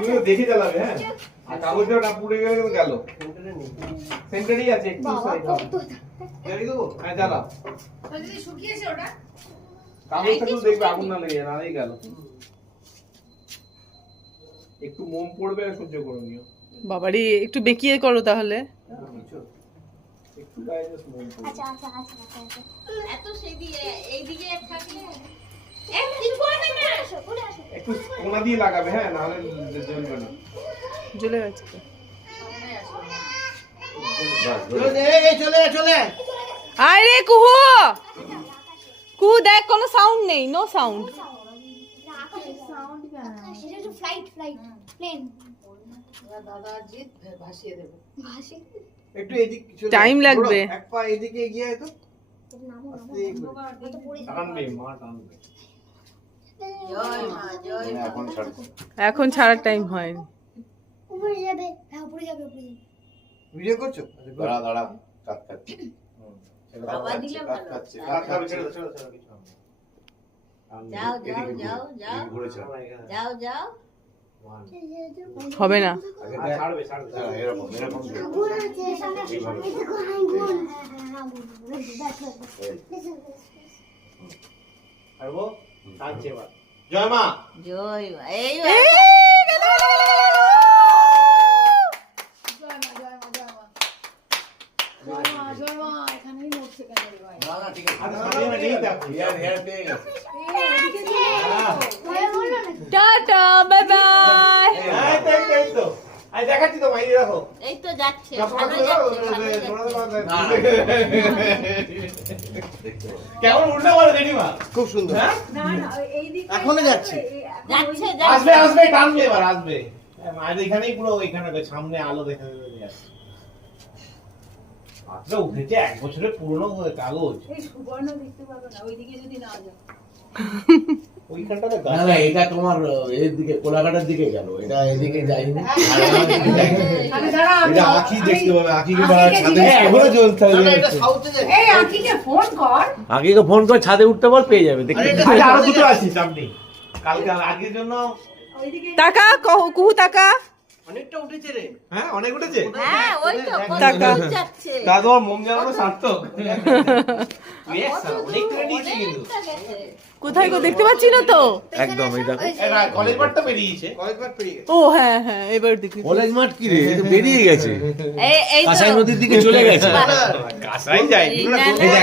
তুই দেখে চালাবে হ্যাঁ আর কাগজটা না পুড়ে গেলে গেল সেন্টারই আছে একটু সাইড রেডি দেবো হ্যাঁ চালা যদি শুকিয়েছে ওটা কাগজটা তো দেখবে আগুন না লেগে না এই গেল একটু মোম পড়বে আর সহ্য করে নিও বাবারে একটু বেঁকিয়ে করো তাহলে। একটু গায়ে জাস্ট মোম পড়বে আচ্ছা আচ্ছা আচ্ছা আচ্ছা এত সেই দিয়ে এইদিকে থাকলে ঠিক করবে না করে আসো একটু কোনা দিয়ে লাগাবে হ্যাঁ না হলে জ্বলবে না জ্বলে গেছে তো। চলে আরে কুহু কুহু দেখ কোনো সাউন্ড নেই, নো সাউন্ড। আকাশে সাউন্ড সেটা একটু ফ্লাইট প্লেন দাদা জিত ভাসিয়ে দেবে ভাসে একটু এদিক টাইম লাগবে। এক পা এদিকে এগিয়ে আয় তো নামো নামো আস্তে তো পড়ে টানবে মা টানবে জয় মা জয় মা এখন ছাড়ো এখন ছাড়ার টাইম হয়নি। উপরে যাবে হ্যাঁ উপরে যাবে ভিডিও করছো দাঁড়া দাঁড়া কাট কাট বাবা দিলে ভালো কাট কাট ছেড়ে ছেড়ে ছেড়ে কিছু যাও যাও যাও যাও ঘুরে ছেড়ে যাও যাও হবে না। ছাড়বে ছাড়বে এরকম এরকম ঘুরে আছে সামনে এই দেখো হাই গুণ পারবো কাটছে এবার জয় মা জয় মা এই না ঠিক আছে সামনে নেই দেখো ইয়ার হেয়ার পেয়ে গেছে টাটা বাই বাই। এই তো আই দেখাচ্ছি তো মাইরে রাখো এই তো যাচ্ছে চশমা ভালো তো যাচ্ছে কেমন উল্টা বলে জেঠিমা খুব সুন্দর হ্যাঁ এখনো যাচ্ছে যাচ্ছে আসবে আসবে টানবে এবার আসবে মায়ের এখানেই পুরো ওইখানে সামনে আলো দেখা যাবে আচ্ছা উঠেছে 1 বছরের পুরনো হয়ে কাগজ এই সুবর্ণ দেখতে পাবে না ওইদিকে যদি না যাও ওইখানটাতে না না এটা তোমার এর দিকে কোলাঘাটের দিকে গেল, এটা এদিকে যায়নি। এটা আঁখি দেখতে পাবে আঁখিকে ছাদে এখনো জ্বলতে না, হবে এটা সাউথে যাচ্ছে এই আঁকিকে ফোন কর আগেকে ফোন করে ছাদে উঠতে বল, পেয়ে যাবে দেখতে। আচ্ছা আরো দুটো আছে সামনে কালকে আগের জন্য টাকা কুহু টাকা। অনেকটা উঠেছে রে হ্যাঁ অনেক উঠেছে হ্যাঁ ওই তো টাকা। কত দূর যাচ্ছে দাদু আর মোম জ্বালানো সার্থক অনেক রেডিছে কিন্তু অনেকটা গেছে। কোথায় গো দেখতে পাচ্ছি না তো। একদম এটা কলেজ মাঠটা বেরিয়েছে কয়েকবার পেরিয়ে গেছে ও হ্যাঁ হ্যাঁ এবার দেখি। কলেজ মাঠ কি রে, এ তো বেরিয়ে গেছে, এই তো কাঁসাই নদীর দিকে চলে গেছে। কাঁসাই যায় এই না, না,